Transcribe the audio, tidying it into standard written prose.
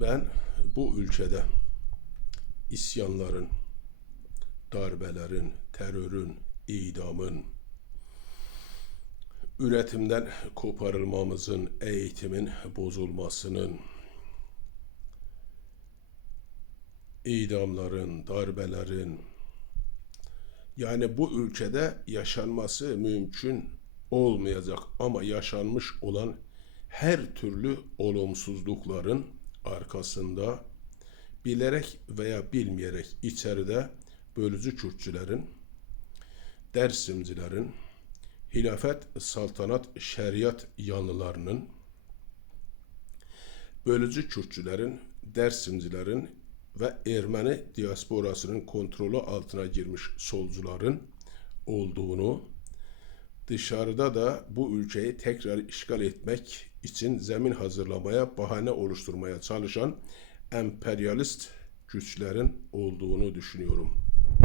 Ben bu ülkede isyanların, darbelerin, terörün, idamın, üretimden koparılmamızın, eğitimin bozulmasının, idamların, darbelerin, yani bu ülkede yaşanması mümkün olmayacak ama yaşanmış olan her türlü olumsuzlukların arkasında bilerek veya bilmeyerek içeride bölücü Kürtçülerin, Dersimcilerin, hilafet, saltanat, şeriat yanlılarının, bölücü Kürtçülerin, Dersimcilerin ve Ermeni diasporasının kontrolü altına girmiş solcuların olduğunu, dışarıda da bu ülkeyi tekrar işgal etmek için zemin hazırlamaya, bahane oluşturmaya çalışan emperyalist güçlerin olduğunu düşünüyorum.